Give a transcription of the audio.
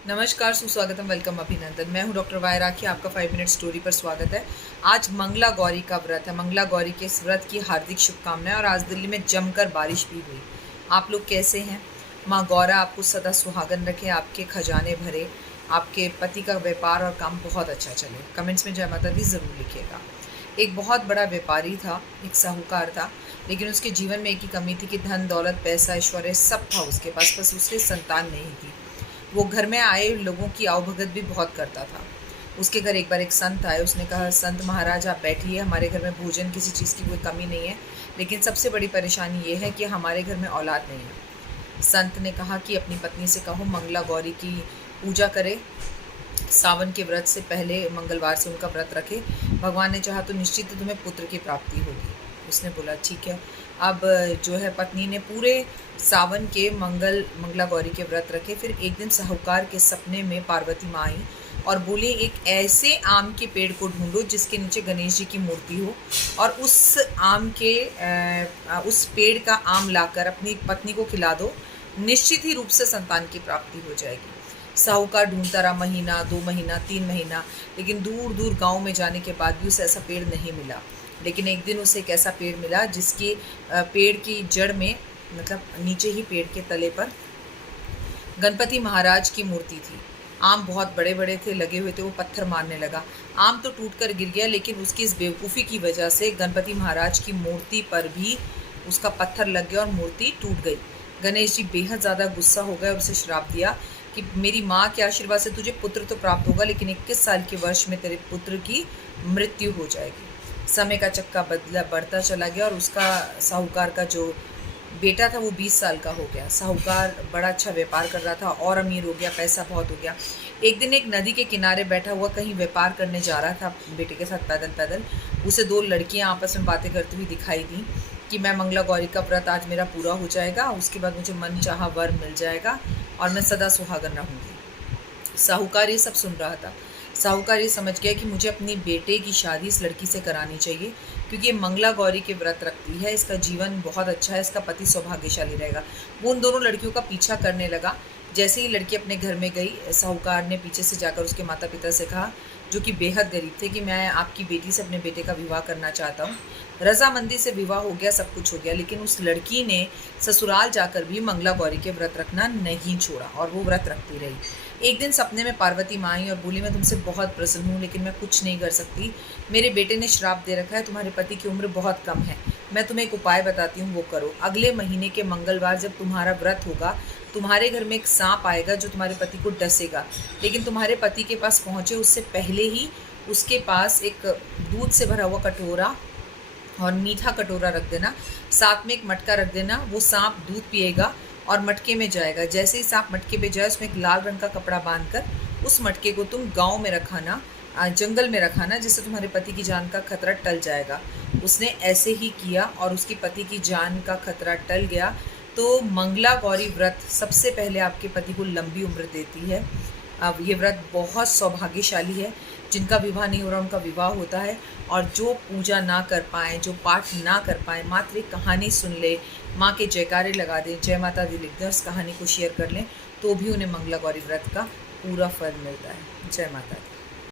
नमस्कार, सुस्वागतम, वेलकम, अभिनंदन। मैं हूं डॉक्टर वाय राखी। आपका 5 मिनट स्टोरी पर स्वागत है। आज मंगला गौरी का व्रत है। मंगला गौरी के इस व्रत की हार्दिक शुभकामनाएं। और आज दिल्ली में जमकर बारिश भी हुई। आप लोग कैसे हैं? माँ गौरा आपको सदा सुहागन रखे, आपके खजाने भरे, आपके पति का व्यापार और काम बहुत अच्छा चले। कमेंट्स में जय माता दी ज़रूर लिखिएगा। एक बहुत बड़ा व्यापारी था, एक साहूकार था, लेकिन उसके जीवन में एक ही कमी थी कि धन दौलत पैसा ऐश्वर्य सब था उसके पास, बस उसके संतान नहीं थी। वो घर में आए लोगों की आवभगत भी बहुत करता था। उसके घर एक बार एक संत आए। उसने कहा, संत महाराज आप बैठिए, हमारे घर में भोजन किसी चीज़ की कोई कमी नहीं है, लेकिन सबसे बड़ी परेशानी ये है कि हमारे घर में औलाद नहीं है। संत ने कहा कि अपनी पत्नी से कहो मंगला गौरी की पूजा करे, सावन के व्रत से पहले मंगलवार से उनका व्रत रखे, भगवान ने चाहा तो निश्चित तुम्हें पुत्र की प्राप्ति होगी। उसने बोला ठीक है। अब जो है पत्नी ने पूरे सावन के मंगला गौरी के व्रत रखे। फिर एक दिन साहूकार के सपने में पार्वती माँ आई और बोले, एक ऐसे आम के पेड़ को ढूंढो जिसके नीचे गणेश जी की मूर्ति हो, और उस पेड़ का आम लाकर अपनी पत्नी को खिला दो, निश्चित ही रूप से संतान की प्राप्ति हो जाएगी। साहूकार ढूंढता रहा, महीना 2 महीना 3 महीना, लेकिन दूर दूर गांव में जाने के बाद भी उसे ऐसा पेड़ नहीं मिला। लेकिन एक दिन उसे एक ऐसा पेड़ मिला जिसकी पेड़ की जड़ में, मतलब नीचे ही पेड़ के तले पर गणपति महाराज की मूर्ति थी। आम बहुत बड़े बड़े थे, लगे हुए थे। वो पत्थर मारने लगा। आम तो टूटकर गिर गया, लेकिन उसकी इस बेवकूफ़ी की वजह से गणपति महाराज की मूर्ति पर भी उसका पत्थर लग गया और मूर्ति टूट गई। गणेश जी बेहद ज़्यादा गुस्सा हो गए और उसे श्राप दिया कि मेरी माँ के आशीर्वाद से तुझे पुत्र तो प्राप्त होगा, लेकिन 21 साल के वर्ष में तेरे पुत्र की मृत्यु हो जाएगी। समय का चक्का बढ़ता चला गया और उसका साहूकार का जो बेटा था वो 20 साल का हो गया। साहूकार बड़ा अच्छा व्यापार कर रहा था और अमीर हो गया, पैसा बहुत हो गया। एक दिन एक नदी के किनारे बैठा हुआ कहीं व्यापार करने जा रहा था बेटे के साथ पैदल पैदल। उसे 2 लड़कियां आपस में बातें करती हुई दिखाई दी कि मैं मंगला गौरी का व्रत आज मेरा पूरा हो जाएगा, उसके बाद मुझे मन चाहा वर मिल जाएगा और मैं सदा सुहागन रहूँगी। साहूकार ये सब सुन रहा था। साहूकार ये समझ गया कि मुझे अपनी बेटे की शादी इस लड़की से करानी चाहिए, क्योंकि ये मंगला गौरी के व्रत रखती है, इसका जीवन बहुत अच्छा है, इसका पति सौभाग्यशाली रहेगा। वो उन दोनों लड़कियों का पीछा करने लगा। जैसे ही लड़की अपने घर में गई, साहूकार ने पीछे से जाकर उसके माता पिता से कहा, जो कि बेहद गरीब थे, कि मैं आपकी बेटी से अपने बेटे का विवाह करना चाहता हूँ। रजामंदी से विवाह हो गया, सब कुछ हो गया, लेकिन उस लड़की ने ससुराल जाकर भी मंगला गौरी के व्रत रखना नहीं छोड़ा और वो व्रत रखती रही। एक दिन सपने में पार्वती माँ आई और बोली, मैं तुमसे बहुत प्रसन्न हूँ, लेकिन मैं कुछ नहीं कर सकती। मेरे बेटे ने श्राप दे रखा है, तुम्हारे पति की उम्र बहुत कम है। मैं तुम्हें एक उपाय बताती हूँ, वो करो। अगले महीने के मंगलवार जब तुम्हारा व्रत होगा, तुम्हारे घर में एक सांप आएगा जो तुम्हारे पति को डसेगा, लेकिन तुम्हारे पति के पास पहुँचे उससे पहले ही उसके पास एक दूध से भरा हुआ कटोरा और मीठा कटोरा रख देना, साथ में एक मटका रख देना। वो सांप दूध पिएगा और मटके में जाएगा। जैसे ही सांप मटके पे जाए, उसमें एक लाल रंग का कपड़ा बांधकर उस मटके को तुम गांव में रखाना, जंगल में रखाना, जिससे तुम्हारे पति की जान का खतरा टल जाएगा। उसने ऐसे ही किया और उसकी पति की जान का खतरा टल गया। तो मंगला गौरी व्रत सबसे पहले आपके पति को लंबी उम्र देती है। अब ये व्रत बहुत सौभाग्यशाली है। जिनका विवाह नहीं हो रहा उनका विवाह होता है, और जो पूजा ना कर पाएँ, जो पाठ ना कर पाएँ, मात्र एक कहानी सुन ले, माँ के जयकारे लगा दें, जय माता दी लिख दें, उस कहानी को शेयर कर लें, तो भी उन्हें मंगला गौरी व्रत का पूरा फल मिलता है। जय माता दी।